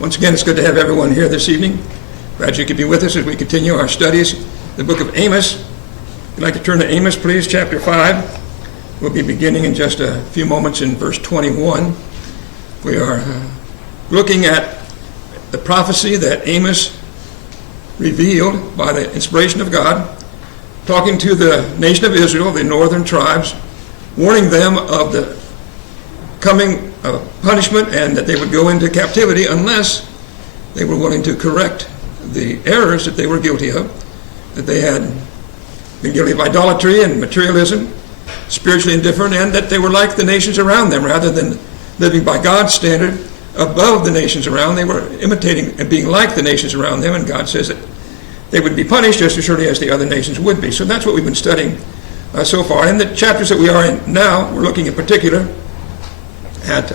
Once again, it's good to have everyone here this evening. Glad you could be with us as we continue our studies. The book of Amos. If you'd like to turn to Amos, please, chapter 5. We'll be beginning in just a few moments in verse 21. We are looking at the prophecy that Amos revealed by the inspiration of God, talking to the nation of Israel, the northern tribes, warning them of the coming punishment and that they would go into captivity unless they were willing to correct the errors that they were guilty of, that they had been guilty of idolatry and materialism, spiritually indifferent, and that they were like the nations around them. Rather than living by God's standard above the nations around, they were imitating and being like the nations around them, and God says that they would be punished just as surely as the other nations would be. So that's what we've been studying so far. In the chapters that we are in now, we're looking in particular at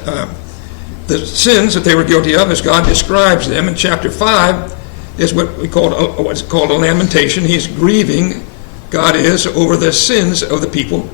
the sins that they were guilty of as God describes them. In chapter 5 is what's called a lamentation. He's grieving, God is, over the sins of the people.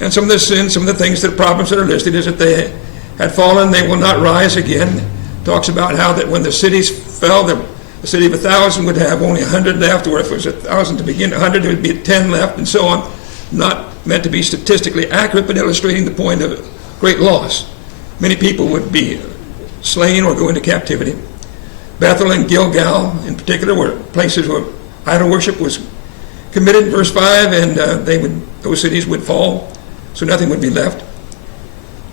And some of the sins, some of the things, the problems that are listed is that they had fallen, they will not rise again. Talks about how that when the cities fell, the city of 1,000 would have only 100 left, or if it was 1,000 to begin, 100, it would be 10 left, and so on. Not meant to be statistically accurate, but illustrating the point of great loss. Many people would be slain or go into captivity. Bethel and Gilgal, in particular, were places where idol worship was committed, verse 5, and those cities would fall, so nothing would be left.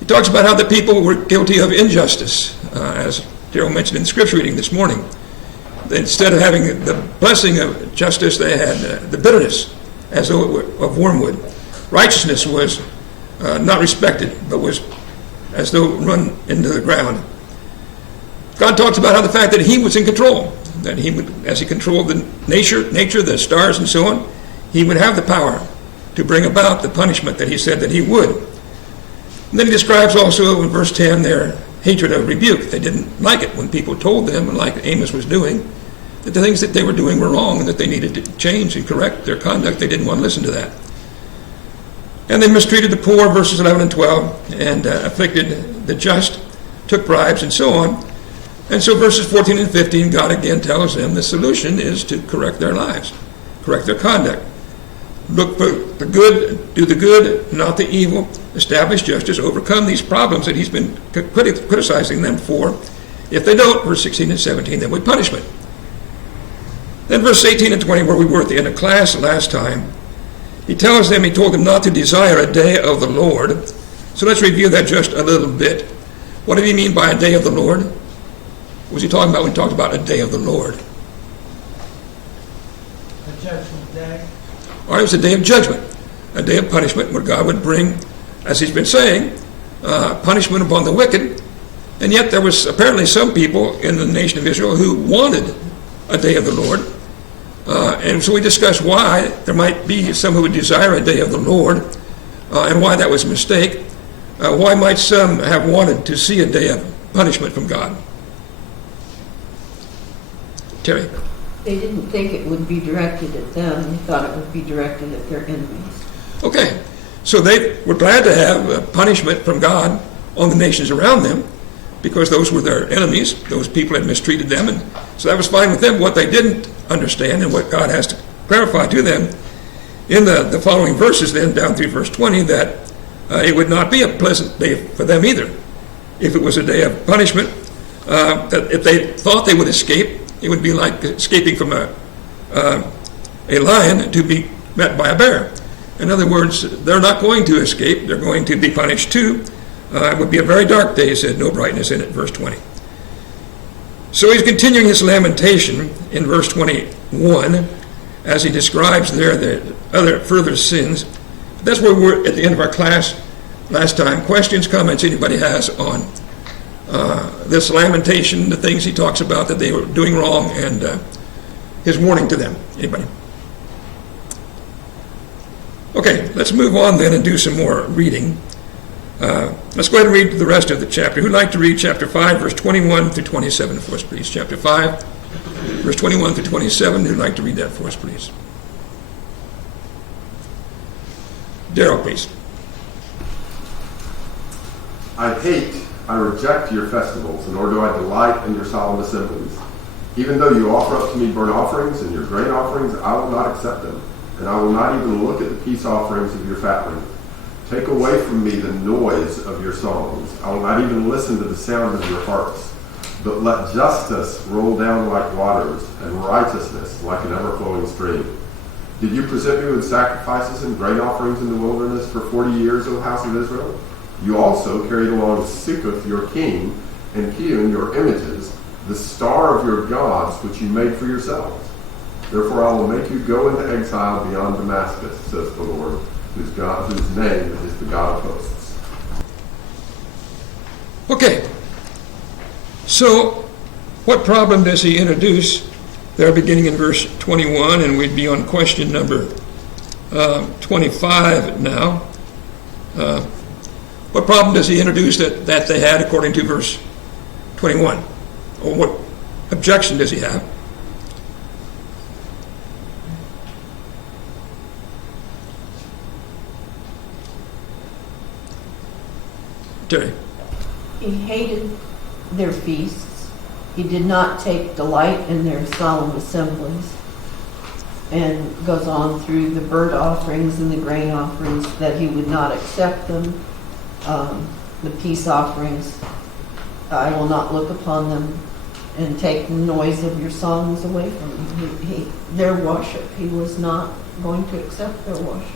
He talks about how the people were guilty of injustice, as Darrell mentioned in the scripture reading this morning. Instead of having the blessing of justice, they had the bitterness, as though it were of wormwood. Righteousness was not respected, but was as though run into the ground. God talks about how the fact that he was in control, that he would, as he controlled the nature, the stars and so on, he would have the power to bring about the punishment that he said that he would. And then he describes also in verse 10 their hatred of rebuke. They didn't like it when people told them, like Amos was doing, that the things that they were doing were wrong and that they needed to change and correct their conduct. They didn't want to listen to that. And they mistreated the poor, verses 11 and 12, and afflicted the just, took bribes, and so on. And so verses 14 and 15, God again tells them the solution is to correct their lives, correct their conduct. Look for the good, do the good, not the evil, establish justice, overcome these problems that he's been criticizing them for. If they don't, verse 16 and 17, then with punishment. Then verse 18 and 20, where we were at the end of class last time, he told them not to desire a day of the Lord. So let's review that just a little bit. What did he mean by a day of the Lord? What was he talking about when he talked about a day of the Lord? The judgment day. Or it was a day of judgment, a day of punishment where God would bring, as he's been saying, punishment upon the wicked. And yet there was apparently some people in the nation of Israel who wanted a day of the Lord. And so we discussed why there might be some who would desire a day of the Lord and why that was a mistake. Why might some have wanted to see a day of punishment from God? Terry? They didn't think it would be directed at them. They thought it would be directed at their enemies. Okay. So they were glad to have punishment from God on the nations around them because those were their enemies. Those people had mistreated them. And so that was fine with them. What they didn't understand and what God has to clarify to them in the following verses then down through verse 20 that it would not be a pleasant day for them either. If it was a day of punishment, that if they thought they would escape, it would be like escaping from a lion to be met by a bear. In other words, they're not going to escape. They're going to be punished too. It would be a very dark day, he said, no brightness in it, verse 20. So he's continuing his lamentation in verse 21 as he describes there the other further sins. That's where we're at the end of our class last time. Questions, comments anybody has on this lamentation, the things he talks about that they were doing wrong, and his warning to them. Anybody? Okay, let's move on then and do some more reading. Let's go ahead and read the rest of the chapter. Who'd like to read chapter 5, verse 21 through 27 for us, please? Chapter 5, verse 21 through 27. Who'd like to read that for us, please? Darrell, please. I hate I reject your festivals, nor do I delight in your solemn assemblies. Even though you offer up to me burnt offerings and your grain offerings, I will not accept them, and I will not even look at the peace offerings of your fattening. Take away from me the noise of your songs. I will not even listen to the sound of your harps. But let justice roll down like waters, and righteousness like an ever-flowing stream. Did you present me with sacrifices and grain offerings in the wilderness for 40 years, O house of Israel? You also carried along Succoth your king, and Kiun your images, the star of your gods which you made for yourselves. Therefore I will make you go into exile beyond Damascus, says the Lord, whose name is the God of hosts. Okay, so what problem does he introduce there beginning in verse 21, and we'd be on question number 25 now. What problem does he introduce that they had according to verse 21? Or what objection does he have? Terry. He hated their feasts. He did not take delight in their solemn assemblies. And goes on through the burnt offerings and the grain offerings, that he would not accept them. The peace offerings, I will not look upon them, and take the noise of your songs away from me. Their worship, he was not going to accept their worship.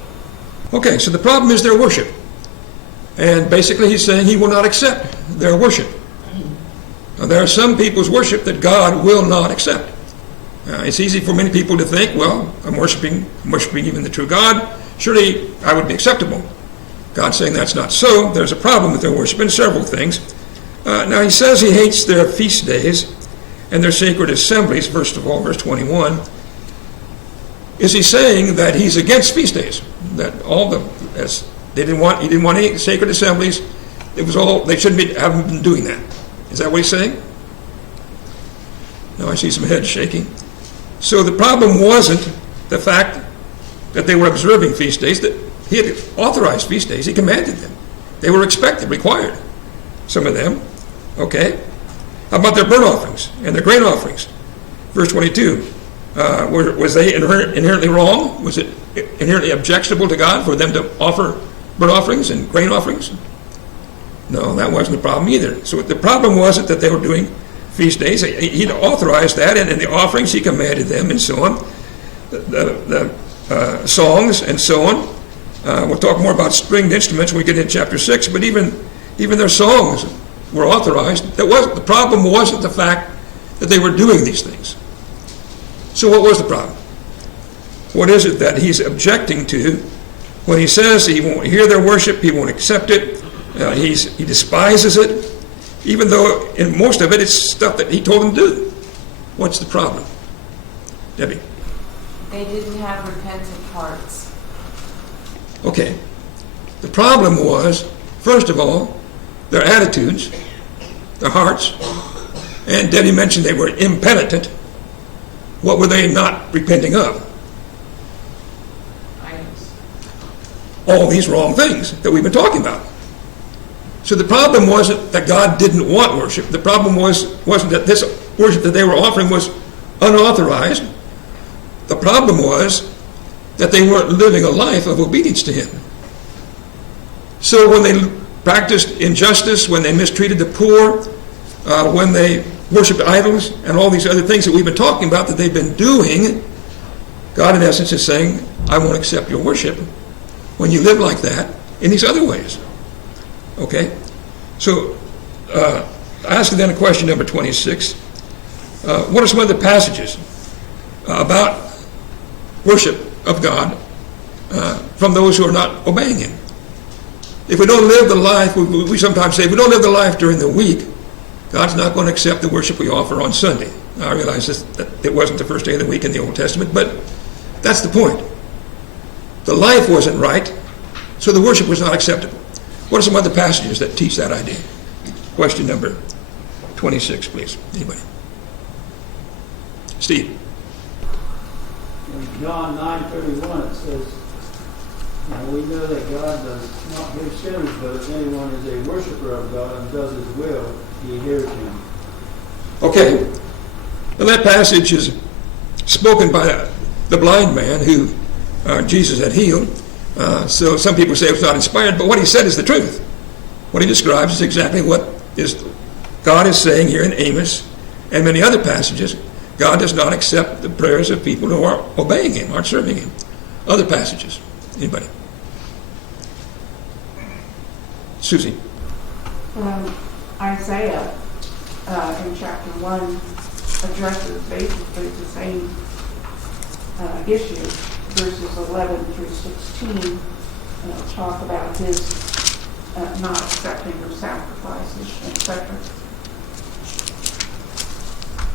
Okay, so the problem is their worship. And basically he's saying he will not accept their worship. Now, there are some people's worship that God will not accept. It's easy for many people to think, well, I'm worshiping even the true God. Surely I would be acceptable. God's saying that's not so. There's a problem with their worship in several things. Now he says he hates their feast days and their sacred assemblies, first of all, verse 21. Is he saying that he's against feast days? That he didn't want any sacred assemblies. They shouldn't haven't been doing that. Is that what he's saying? No, I see some heads shaking. So the problem wasn't the fact that they were observing feast days, that he had authorized feast days. He commanded them. They were expected, required, some of them. Okay. How about their burnt offerings and their grain offerings? Verse 22. Was they inherently wrong? Was it inherently objectionable to God for them to offer burnt offerings and grain offerings? No, that wasn't the problem either. So the problem wasn't that they were doing feast days. He'd authorized that, and in the offerings he commanded them, and so on. The songs and so on. We'll talk more about stringed instruments when we get into chapter 6, but even their songs were authorized. The problem wasn't the fact that they were doing these things. So what was the problem? What is it that he's objecting to when he says he won't hear their worship, he won't accept it, he despises it, even though in most of it it's stuff that he told them to do? What's the problem? Debbie? They didn't have repentant hearts. Okay. The problem was, first of all, their attitudes, their hearts, and Debbie mentioned they were impenitent. What were they not repenting of? Idols. All these wrong things that we've been talking about. So the problem wasn't that God didn't want worship. The problem wasn't that this worship that they were offering was unauthorized. The problem was that they weren't living a life of obedience to him. So when they practiced injustice, when they mistreated the poor, when they worshiped idols, and all these other things that we've been talking about that they've been doing, God in essence is saying, I won't accept your worship when you live like that in these other ways. Okay? So I ask you then a question number 26. What are some other passages about worship of God from those who are not obeying him? If we don't live the life, we sometimes say, if we don't live the life during the week, God's not going to accept the worship we offer on Sunday. Now, I realize that it wasn't the first day of the week in the Old Testament, but that's the point. The life wasn't right, so the worship was not acceptable. What are some other passages that teach that idea? Question number 26, please. Anybody? Steve. In John 9:31 it says, Now, we know that God does not hear sinners, but if anyone is a worshiper of God and does his will, he hears him. Okay, well, that passage is spoken by the blind man who Jesus had healed. So some people say it's not inspired, but what he said is the truth. What he describes is exactly what God is saying here in Amos and many other passages. God does not accept the prayers of people who are obeying him, aren't serving him. Other passages. Anybody? Susie. Isaiah in chapter 1 addresses basically the same issue. Verses 11 through 16 talk about his not accepting of sacrifices, etc.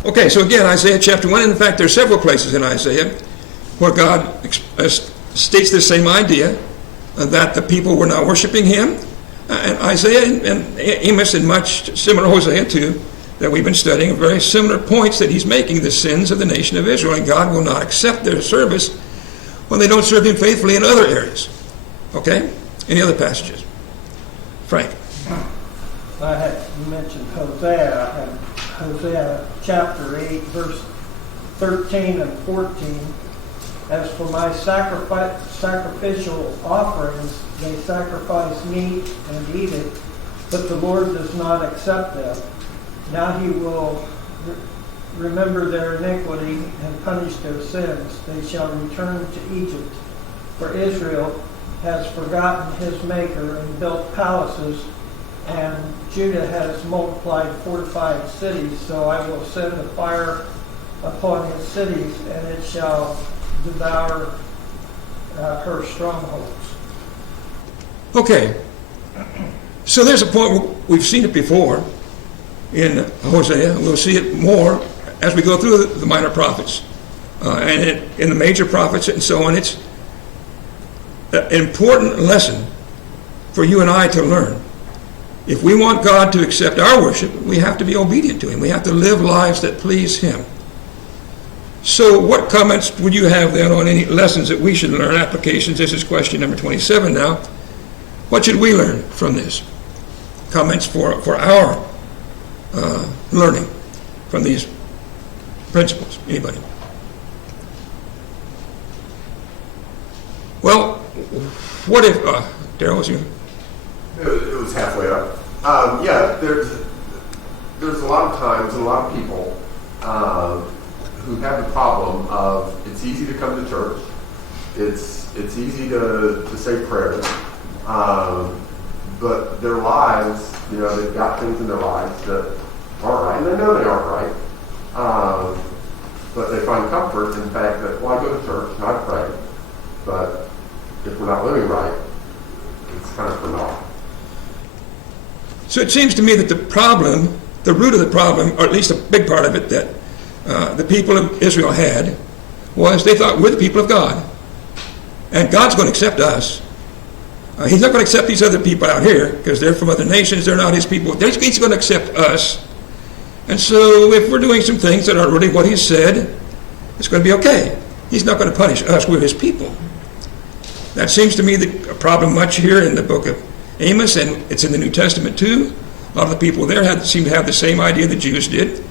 Okay, so again, Isaiah chapter 1. In fact, there are several places in Isaiah where God states the same idea, that the people were not worshiping him. And Isaiah and Amos, and much similar Hosea too, that we've been studying, very similar points that he's making, the sins of the nation of Israel, and God will not accept their service when they don't serve him faithfully in other areas. Okay? Any other passages? Frank. You mentioned Hosea. I had Hosea chapter 8, verse 13 and 14. As for my sacrificial offerings, they sacrifice meat and eat it, but the Lord does not accept them. Now he will remember their iniquity and punish their sins. They shall return to Egypt. For Israel has forgotten his maker and built palaces, and Judah has multiplied fortified cities. So I will send a fire upon his cities, and it shall devour her strongholds. Okay. So there's a point where we've seen it before in Hosea. We'll see it more as we go through the minor prophets and in the major prophets and so on. It's an important lesson for you and I to learn. If we want God to accept our worship, we have to be obedient to him. We have to live lives that please him. So what comments would you have then on any lessons that we should learn, applications? This is question number 27 now. What should we learn from this? Comments for our learning from these principles. Anybody? Well, what if, Darryl, was you? It was halfway up. Yeah, there's a lot of times and a lot of people who have the problem of it's easy to come to church, it's easy to say prayers, but their lives, they've got things in their lives that aren't right, and they know they aren't right, but they find comfort in the fact that, well, I go to church and I pray, but if we're not living right, it's kind of for naught. So it seems to me that the root of the problem, or at least a big part of it that the people of Israel had, was they thought we're the people of God. And God's going to accept us. He's not going to accept these other people out here because they're from other nations. They're not his people. He's going to accept us. And so if we're doing some things that aren't really what he said, it's going to be okay. He's not going to punish us. We're his people. That seems to me a problem much here in the book of Amos, and it's in the New Testament too. A lot of the people there seem to have the same idea the Jews did.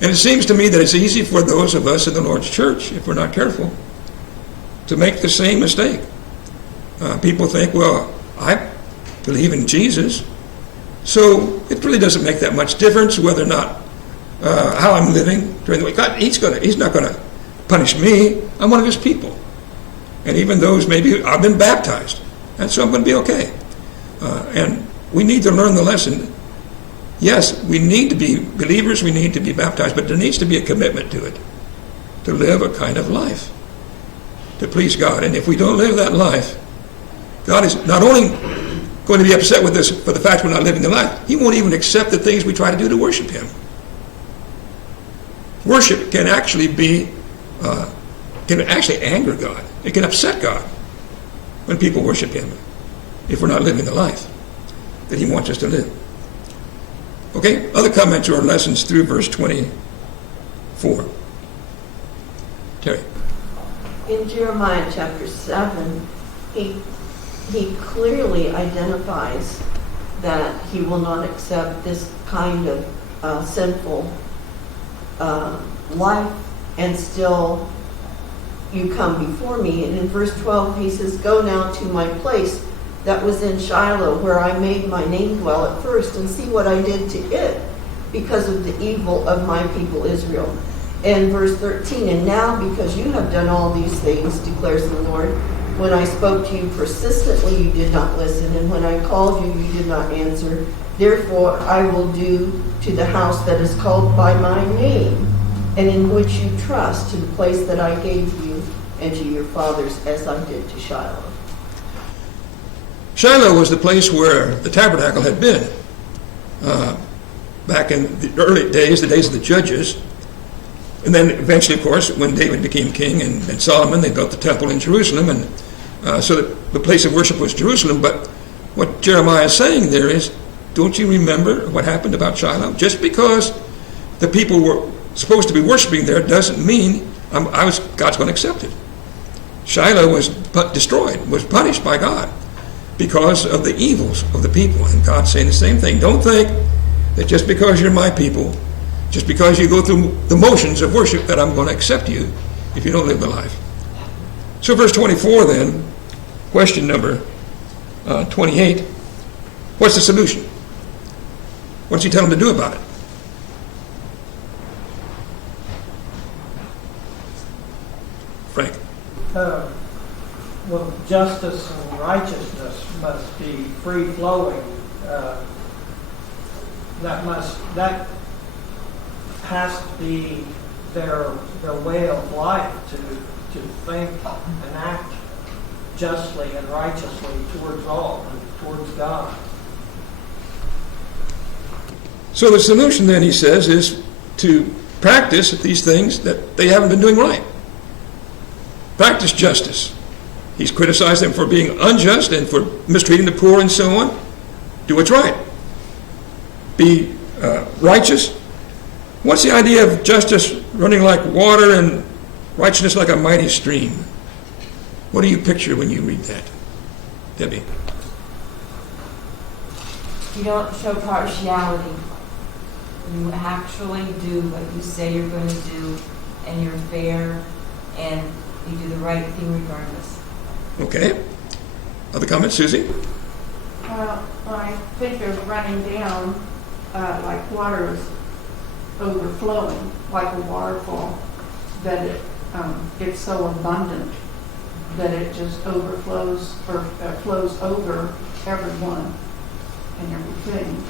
And it seems to me that it's easy for those of us in the Lord's church, if we're not careful, to make the same mistake. People think, well, I believe in Jesus, so it really doesn't make that much difference whether or not how I'm living during the week. God, he's not going to punish me. I'm one of his people. And even those, maybe I've been baptized, and so I'm going to be okay. And we need to learn the lesson. Yes, we need to be believers, we need to be baptized, but there needs to be a commitment to it, to live a kind of life, to please God. And if we don't live that life, God is not only going to be upset with us for the fact we're not living the life, he won't even accept the things we try to do to worship him. Worship can actually anger God. It can upset God when people worship him if we're not living the life that he wants us to live. Okay, other comments or lessons through verse 24. Terry. In Jeremiah chapter 7, he clearly identifies that he will not accept this kind of sinful life, and still you come before me. And in verse 12 he says, "Go now to my place that was in Shiloh, where I made my name dwell at first, and see what I did to it because of the evil of my people Israel." And verse 13, "And now because you have done all these things, declares the Lord, when I spoke to you persistently, you did not listen, and when I called you, you did not answer. Therefore I will do to the house that is called by my name, and in which you trust, to the place that I gave you and to your fathers, as I did to Shiloh." Shiloh was the place where the tabernacle had been back in the early days, the days of the judges. And then eventually, of course, when David became king and Solomon, they built the temple in Jerusalem. And so the place of worship was Jerusalem. But what Jeremiah is saying there is, don't you remember what happened about Shiloh? Just because the people were supposed to be worshiping there doesn't mean God's going to accept it. Shiloh was destroyed, was punished by God because of the evils of the people. And God's saying the same thing. Don't think that just because you're my people, just because you go through the motions of worship, that I'm going to accept you if you don't live the life. So verse 24 then, question number 28, what's the solution? What's he tell them to do about it? Frank. Well, justice and righteousness must be free-flowing. That has to be their way of life, to think and act justly and righteously towards all and towards God. So the solution then, he says, is to practice these things that they haven't been doing right. Practice justice. He's criticized them for being unjust and for mistreating the poor and so on. Do what's right. Be righteous. What's the idea of justice running like water and righteousness like a mighty stream? What do you picture when you read that, Debbie? You don't show partiality. You actually do what you say you're going to do, and you're fair, and you do the right thing regardless. Okay. Other comments, Susie? I think of running down like water is overflowing, like a waterfall, that it's so abundant that it just overflows or flows over everyone and everything.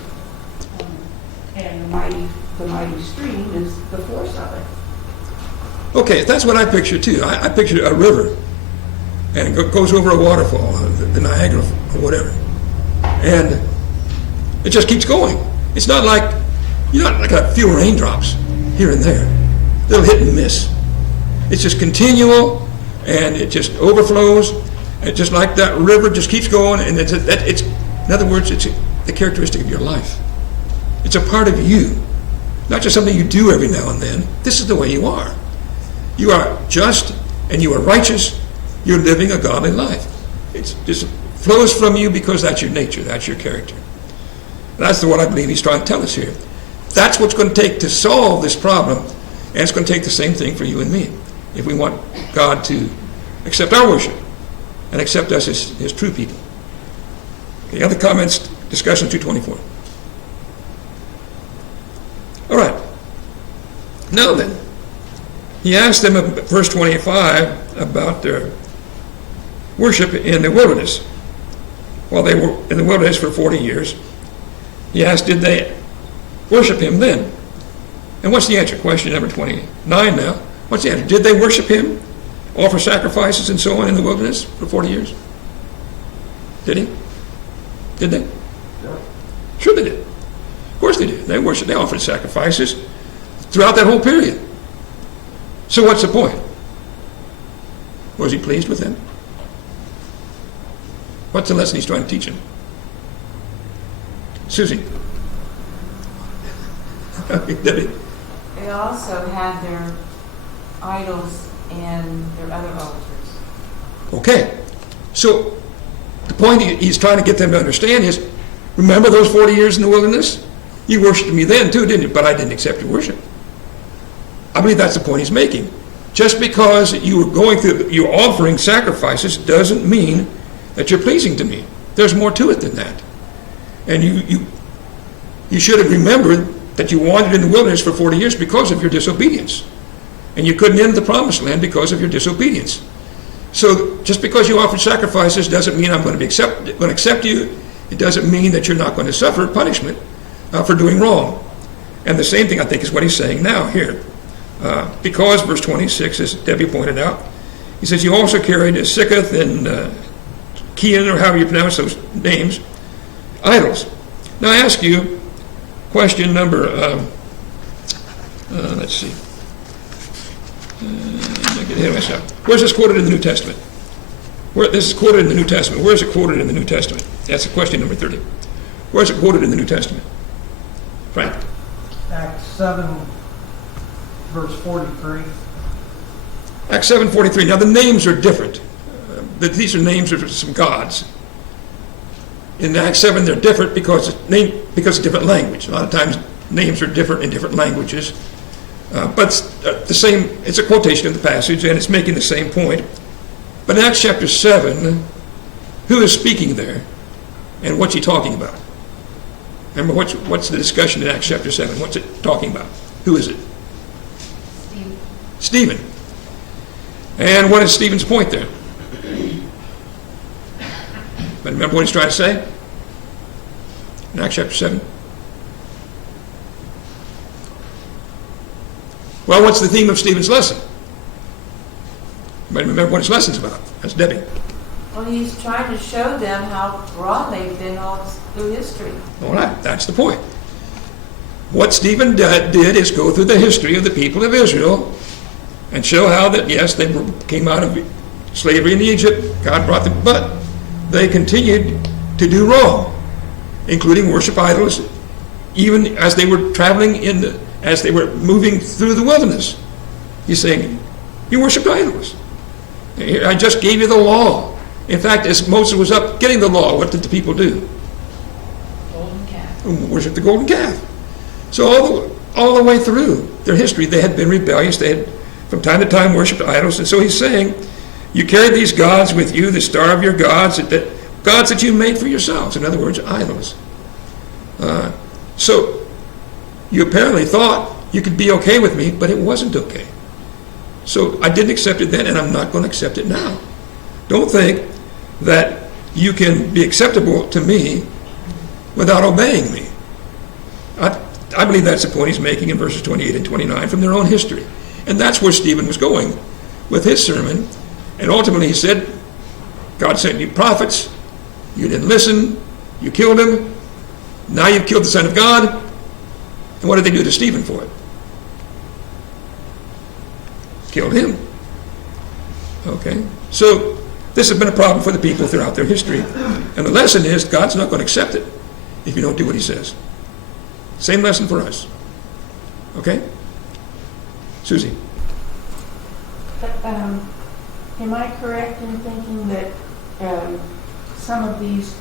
And the mighty stream is the force of it. Okay, that's what I picture too. I picture a river, and it goes over a waterfall, the Niagara or whatever, and it just keeps going. It's not like, like a few raindrops here and there, little hit and miss. It's just continual, and it just overflows, and just like that river just keeps going, and it's in other words, it's the characteristic of your life. It's a part of you, not just something you do every now and then. This is the way you are. You are just and you are righteous. You're living a godly life. It just flows from you because that's your nature, that's your character. And that's what I believe he's trying to tell us here. That's what's going to take to solve this problem, and it's going to take the same thing for you and me if we want God to accept our worship and accept us as his true people. Okay, other comments, discussion 224. All right. Now then, he asked them in verse 25 about their worship in the wilderness. While they were in the wilderness for 40 years, he asked, did they worship him then? And what's the answer? Question number 29 now. What's the answer? Did they worship him? Offer sacrifices and so on in the wilderness for 40 years? Did he? Did they? No. Sure they did. Of course they did. They worshiped. They offered sacrifices throughout that whole period. So what's the point? Was he pleased with them? What's the lesson he's trying to teach him? Susie? Debbie? They also had their idols and their other altars. Okay. So point he's trying to get them to understand is, remember those 40 years in the wilderness? You worshipped me then too, didn't you? But I didn't accept your worship. I believe that's the point he's making. Just because you were going through, you're offering sacrifices doesn't mean that you're pleasing to me. There's more to it than that. And you should have remembered that you wandered in the wilderness for 40 years because of your disobedience. And you couldn't enter the promised land because of your disobedience. So just because you offered sacrifices doesn't mean I'm going to accept you. It doesn't mean that you're not going to suffer punishment for doing wrong. And the same thing, I think, is what he's saying now here. Because, verse 26, as Debbie pointed out, he says, you also carried a Sikkoth and Kian, or however you pronounce those names, idols. Now I ask you, question number, let's see. I get ahead of myself. Where's this quoted in the New Testament? This is quoted in the New Testament. Where is it quoted in the New Testament? That's question number 30. Where is it quoted in the New Testament? Frank? Acts 7, verse 43. Acts 7:43. Now the names are different. These are names of some gods. In Acts 7 they're different because of different language. A lot of times names are different in different languages. But the same, it's a quotation of the passage and it's making the same point. But in Acts chapter 7, who is speaking there and what's he talking about? Remember, what's the discussion in Acts chapter 7? What's it talking about? Who is it? Stephen. And what is Stephen's point there? But remember what he's trying to say? In Acts chapter 7. Well, what's the theme of Stephen's lesson? But remember what his lesson's about. That's Debbie. Well, he's trying to show them how wrong they've been all through history. All right, that's the point. What Stephen did is go through the history of the people of Israel and show how that, yes, they came out of slavery in Egypt, God brought them, but they continued to do wrong, including worship idols, even as they were traveling as they were moving through the wilderness. He's saying, you worshiped idols. I just gave you the law. In fact, as Moses was up getting the law, what did the people do? Golden calf. Worship the golden calf. So all the way through their history, they had been rebellious. They had, from time to time, worshipped idols. And so he's saying, you carried these gods with you, the star of your gods, gods that you made for yourselves. In other words, idols. So you apparently thought you could be okay with me, but it wasn't okay. So I didn't accept it then, and I'm not going to accept it now. Don't think that you can be acceptable to me without obeying me. I believe that's the point he's making in verses 28 and 29 from their own history. And that's where Stephen was going with his sermon. And ultimately he said, God sent you prophets, you didn't listen, you killed him, now you've killed the Son of God. And what did they do to Stephen for it? Killed him. Okay? So this has been a problem for the people throughout their history. And the lesson is, God's not going to accept it if you don't do what he says. Same lesson for us. Okay? Susie? Am I correct in thinking that some of these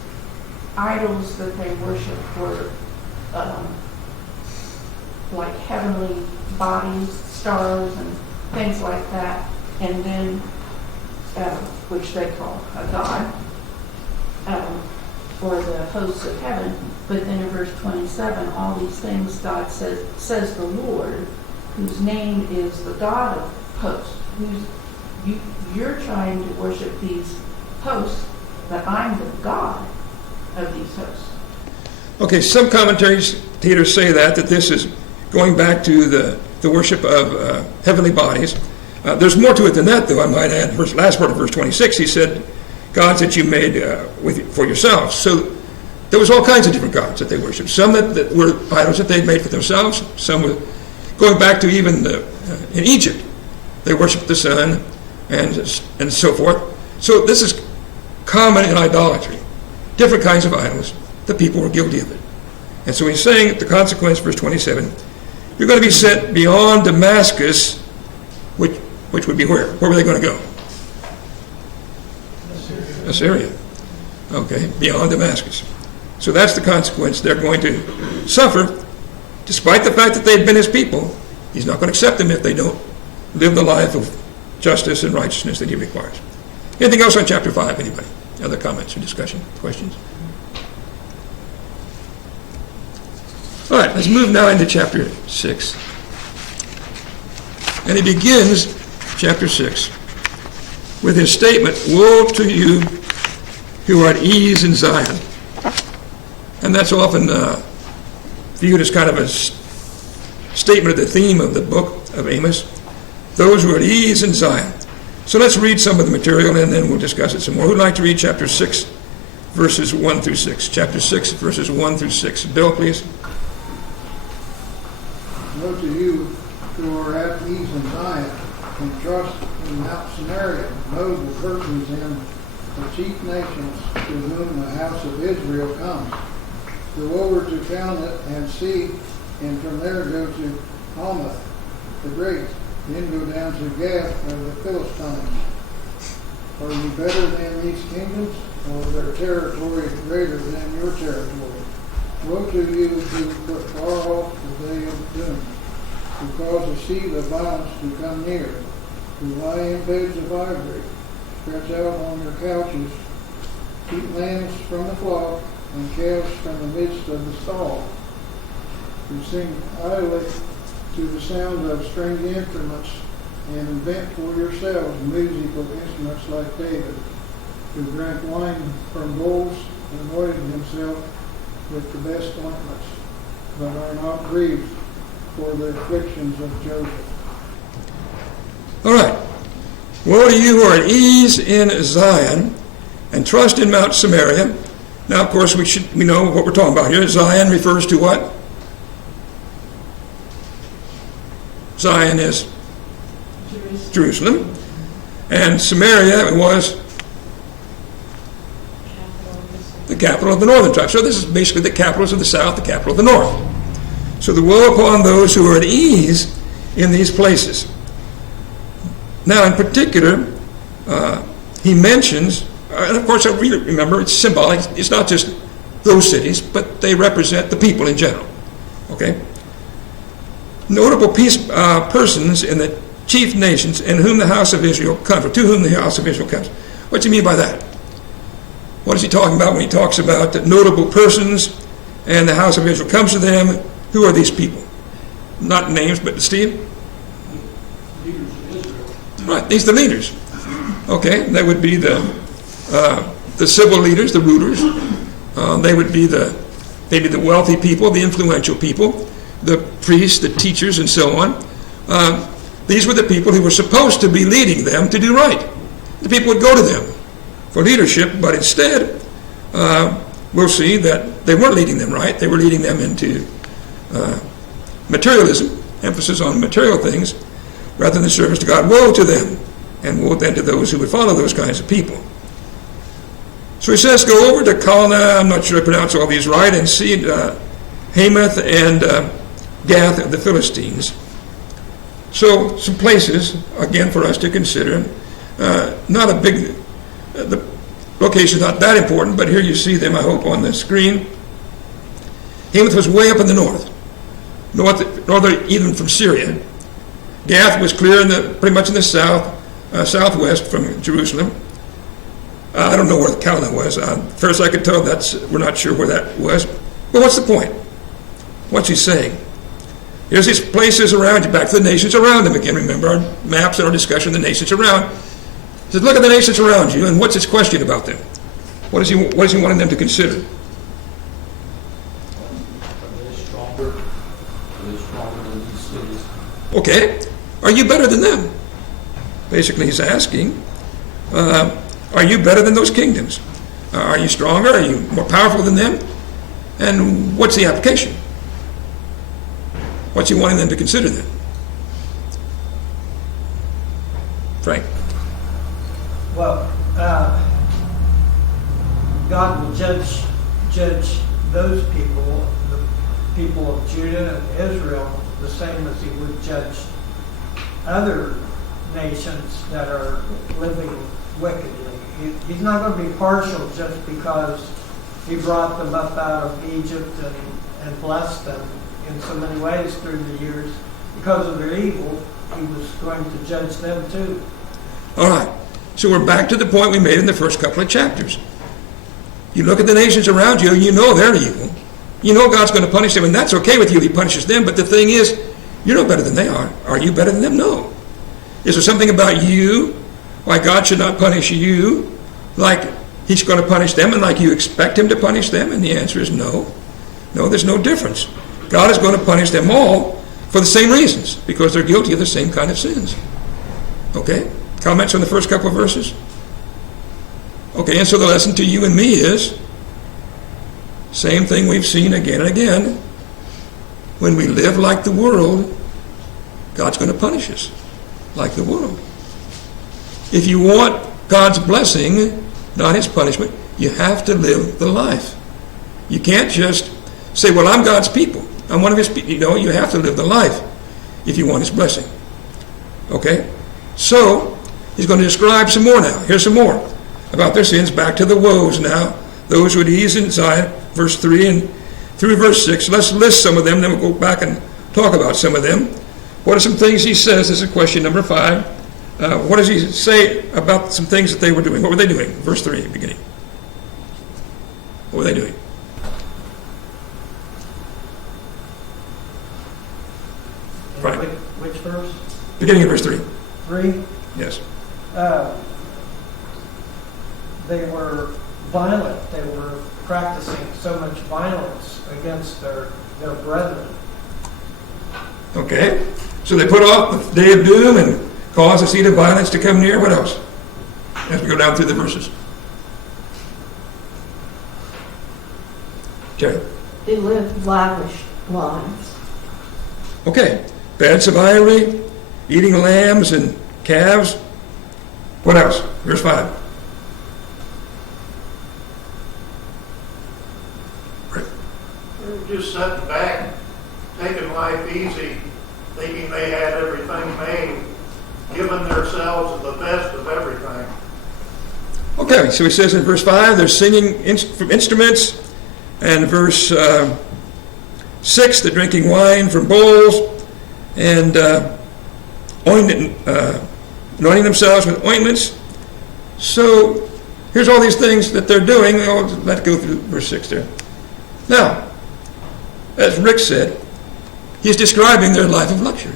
idols that they worship were like heavenly bodies, stars, and things like that, and then which they call a god, or the hosts of heaven, but then in verse 27, all these things God says the Lord, whose name is the God of hosts, you're trying to worship these hosts, but I'm the God of these hosts. Okay, some commentators say that this is going back to the worship of heavenly bodies. There's more to it than that, though, I might add. Last part of verse 26, he said, gods that you made for yourselves. So there was all kinds of different gods that they worshipped. Some that were idols that they'd made for themselves. Some were going back to even in Egypt. They worshipped the sun and so forth. So this is common in idolatry. Different kinds of idols. The people were guilty of it. And so he's saying the consequence, verse 27, you're going to be sent beyond Damascus, which would be where? Where were they going to go? Assyria. okay, beyond Damascus. So that's the consequence. They're going to suffer, despite the fact that they've been his people. He's not going to accept them if they don't live the life of justice and righteousness that he requires. Anything else on chapter 5, anybody? Other comments or discussion, questions? All right, let's move now into chapter 6. And he begins chapter 6 with his statement, "Woe to you who are at ease in Zion." And that's often viewed as kind of a statement of the theme of the book of Amos. Those who are at ease in Zion. So let's read some of the material and then we'll discuss it some more. Who'd like to read chapter 6, verses 1 through 6? Chapter 6, verses 1 through 6. Bill, please. Woe to you who are at ease in Zion, and trust in Mount Samaria, noble persons in the chief nations to whom the house of Israel comes. Go over to Calneh and see, and from there go to Hamath the great, then go down to Gath of the Philistines. Are you better than these kingdoms, or their territory greater than your territory? Woe to you who put far off the day of doom, who cause a seat of violence to come near, who lie in beds of ivory, stretch out on your couches, keep lambs from the flock, and calves from the midst of the stall, who sing idly to the sound of stringed instruments, and invent for yourselves musical instruments like David, who drank wine from bowls and anointed himself with the best ointments, but are not grieved for the afflictions of Joseph. All right. Woe to you who are at ease in Zion and trust in Mount Samaria. Now, of course, we know what we're talking about here. Zion refers to what? Zion is Jerusalem. And Samaria was the capital of the northern tribe. So this is basically the capitals of the south, the capital of the north. So the woe upon those who are at ease in these places. Now, in particular, he mentions, and of course, remember, it's symbolic. It's not just those cities, but they represent the people in general. Okay? Notable persons in the chief nations in whom the house of Israel comes, or to whom the house of Israel comes. What's he mean by that? What is he talking about when he talks about the notable persons and the house of Israel comes to them? Who are these people? Not names, but Steve? Leaders of Israel. Right, these are the leaders. Okay, that would be the civil leaders, the rulers. They would be maybe the wealthy people, the influential people, the priests, the teachers, and so on. These were the people who were supposed to be leading them to do right. The people would go to them for leadership, but instead, we'll see that they weren't leading them right. They were leading them into materialism, emphasis on material things, rather than service to God. Woe to them, and woe then to those who would follow those kinds of people. So he says, go over to Calneh, I'm not sure I pronounce all these right, and see Hamath and Gath of the Philistines. So some places, again, for us to consider. Not a big, the location's not that important, but here you see them, I hope, on the screen. Hamath was way up in the northern even from Syria. Gath was clear pretty much in the southwest from Jerusalem. I don't know where the Calneh was. First I could tell we're not sure where that was. But what's the point? What's he saying? Here's these places around you, back to the nations around them again. Remember our maps and our discussion of the nations around. He says, look at the nations around you, and what's his question about them? What is he wanting them to consider? Are they stronger than these cities? Okay, are you better than them? Basically, he's asking, are you better than those kingdoms? Are you stronger? Are you more powerful than them? And what's the application? What's he wanting them to consider then? Frank? Well, God will judge those people, the people of Judah and Israel, the same as he would judge other nations that are living wickedly. He's not going to be partial just because he brought them up out of Egypt and blessed them in so many ways through the years. Because of their evil, he was going to judge them too. All right. So we're back to the point we made in the first couple of chapters. You look at the nations around you, you know they're evil. You know God's going to punish them, and that's okay with you if he punishes them. But the thing is, you're no better than they are. Are you better than them? No. Is there something about you why God should not punish you like he's going to punish them and like you expect him to punish them? And the answer is no. No, there's no difference. God is going to punish them all for the same reasons, because they're guilty of the same kind of sins. Okay? Comments on the first couple of verses? Okay, and so the lesson to you and me is, same thing we've seen again and again. When we live like the world, God's going to punish us like the world. If you want God's blessing, not his punishment, you have to live the life. You can't just say, well, I'm God's people. I'm one of his people. No, you have to live the life if you want his blessing. Okay? So, he's going to describe some more now. Here's some more about their sins. Back to the woes now. Those who would ease in Zion, verse 3 and through verse 6. Let's list some of them, then we'll go back and talk about some of them. What are some things he says? This is question number 5. What does he say about some things that they were doing? What were they doing? Verse 3, beginning. What were they doing? Right. Which verse? Beginning of verse 3. 3? Yes. They were violent. They were practicing so much violence against their brethren. Okay. So they put off the day of doom and caused the seed of violence to come near. What else? As we go down through the verses. Okay. They lived lavish lives. Okay. Beds of ivory, eating lambs and calves. What else? Verse 5. They were just sitting back, taking life easy, thinking they had everything made, giving themselves the best of everything. Okay, so he says in verse 5, they're singing from instruments, and verse 6, they're drinking wine from bowls, and anointing themselves with ointments. So here's all these things that they're doing. Let's go through verse 6 there. Now, as Rick said, he's describing their life of luxury,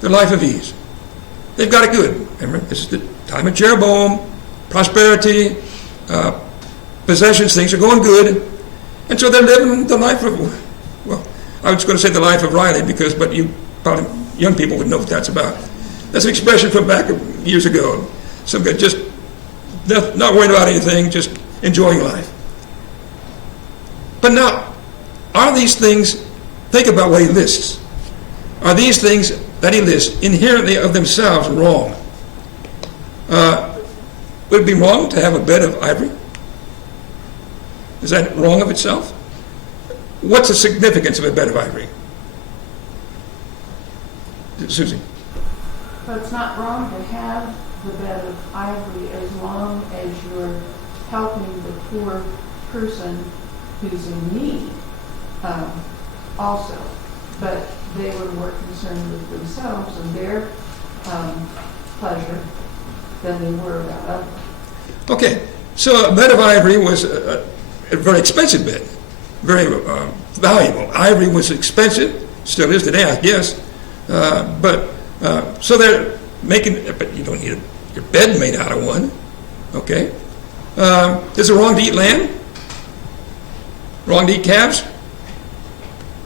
their life of ease. They've got it good. Remember, this is the time of Jeroboam, prosperity, possessions, things are going good. And so they're living the life of, well, I was going to say the life of Riley, but you probably, young people would know what that's about. That's an expression from back years ago. Some guy just not worried about anything, just enjoying life. But now, are these things, think about what he lists. Are these things that he lists inherently of themselves wrong? Would it be wrong to have a bed of ivory? Is that wrong of itself? What's the significance of a bed of ivory? Susie? But it's not wrong to have the bed of ivory as long as you're helping the poor person who's in need also. But they were more concerned with themselves and their pleasure than they were about others. Okay, so a bed of ivory was a very expensive bed, very valuable. Ivory was expensive, still is today, I guess. So they're making, but you don't need your bed made out of one. Okay, is it wrong to eat lamb? Wrong to eat calves?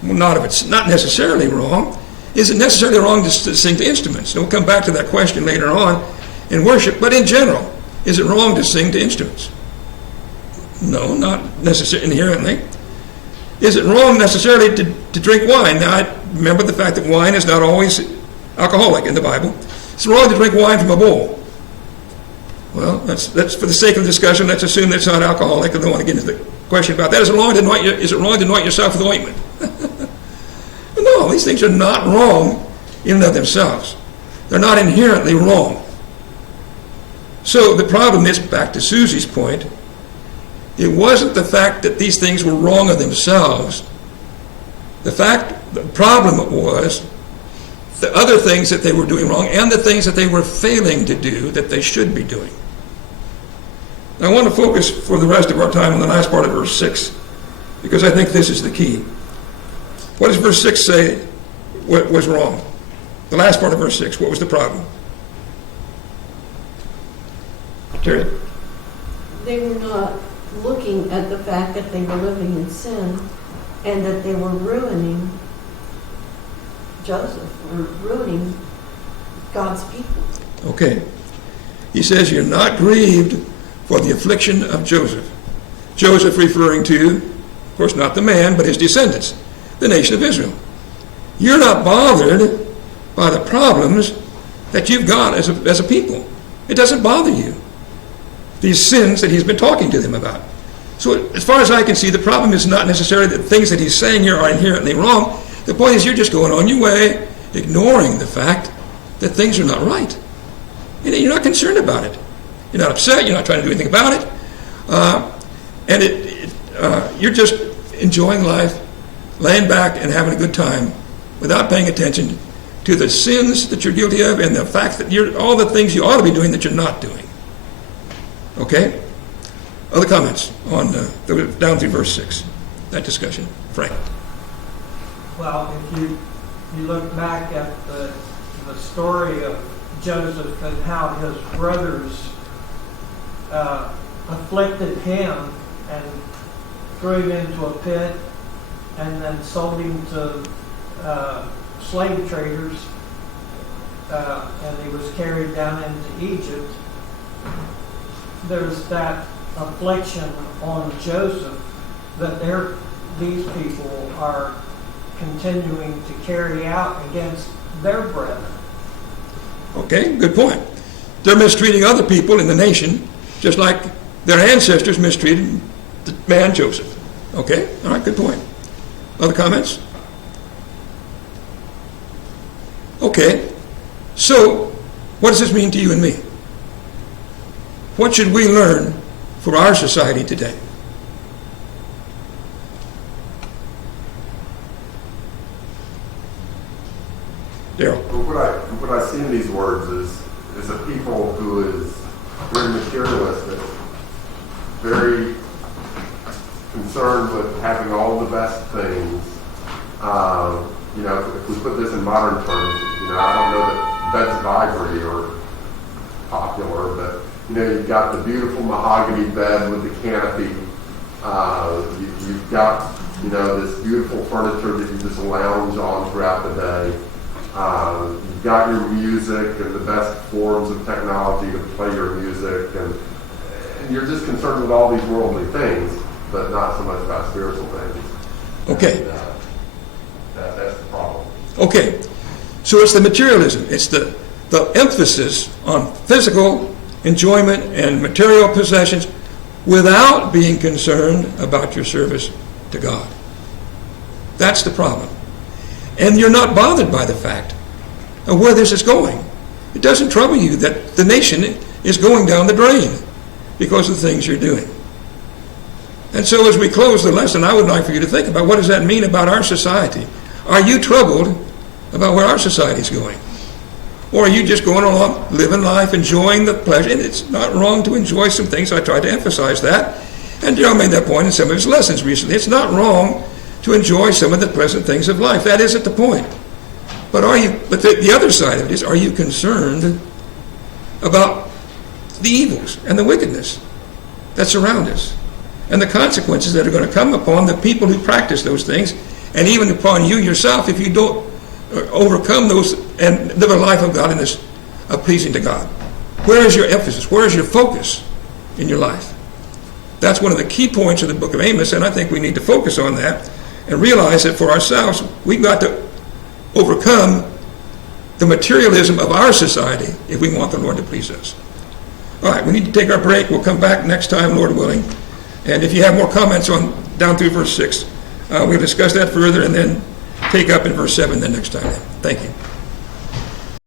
Well, not if it's not necessarily wrong. Is it necessarily wrong to sing to instruments? And we'll come back to that question later on in worship. But in general, is it wrong to sing to instruments? No, not necessarily inherently. Is it wrong necessarily to drink wine? Now, I remember the fact that wine is not always alcoholic in the Bible. It's wrong to drink wine from a bowl. Well, that's for the sake of discussion. Let's assume that's not alcoholic. I don't want to get into the question about that. Is it wrong to anoint yourself with ointment? No, these things are not wrong in and of themselves. They're not inherently wrong. So the problem is, back to Susie's point, it wasn't the fact that these things were wrong of themselves. The problem was the other things that they were doing wrong and the things that they were failing to do that they should be doing. Now, I want to focus for the rest of our time on the last part of verse 6, because I think this is the key. What does verse 6 say what was wrong? The last part of verse 6, what was the problem? Terry? They were not looking at the fact that they were living in sin and that they were ruining Joseph, or ruining God's people. Okay. He says you're not grieved for the affliction of Joseph. Joseph referring to, of course, not the man, but his descendants, the nation of Israel. You're not bothered by the problems that you've got as a people. It doesn't bother you. These sins that he's been talking to them about. So as far as I can see, the problem is not necessarily that things that he's saying here are inherently wrong. The point is you're just going on your way, ignoring the fact that things are not right. You're not concerned about it. You're not upset. You're not trying to do anything about it. You're just enjoying life, laying back and having a good time without paying attention to the sins that you're guilty of and the fact that you're all the things you ought to be doing that you're not doing. Okay? Other comments on down through verse 6, that discussion? Frank? Well, if you look back at the story of Joseph and how his brothers afflicted him and threw him into a pit and then sold him to slave traders, and he was carried down into Egypt. There's that affliction on Joseph that these people are continuing to carry out against their brethren. Okay, good point. They're mistreating other people in the nation, just like their ancestors mistreated the man Joseph. Okay, all right, good point. Other comments? Okay, so what does this mean to you and me? What should we learn for our society today? Daryl? What I see in these words is a people who is very materialistic, very concerned with having all the best things. If we put this in modern terms, I don't know that beds of ivory are popular, but you've got the beautiful mahogany bed with the canopy. You've got this beautiful furniture that you just lounge on throughout the day. You've got your music and the best forms of technology to play your music, and you're just concerned with all these worldly things, but not so much about spiritual things. Okay. And, that's the problem. Okay, so it's the materialism. It's the emphasis on physical enjoyment and material possessions without being concerned about your service to God. That's the problem. And you're not bothered by the fact of where this is going. It doesn't trouble you that the nation is going down the drain because of the things you're doing. And so as we close the lesson, I would like for you to think about what does that mean about our society? Are you troubled about where our society is going? Or are you just going along, living life, enjoying the pleasure? And it's not wrong to enjoy some things. I tried to emphasize that. And Joe made that point in some of his lessons recently. It's not wrong to enjoy some of the pleasant things of life. That isn't the point. But the other side of it is, are you concerned about the evils and the wickedness that surround us and the consequences that are going to come upon the people who practice those things, and even upon you yourself if you don't overcome those and live a life of godliness, of pleasing to God? Where is your emphasis? Where is your focus in your life? That's one of the key points of the book of Amos, and I think we need to focus on that and realize that for ourselves, we've got to overcome the materialism of our society if we want the Lord to please us. All right, we need to take our break. We'll come back next time, Lord willing. And if you have more comments on down through verse 6, we'll discuss that further and then take up in verse 7 the next time. Thank you.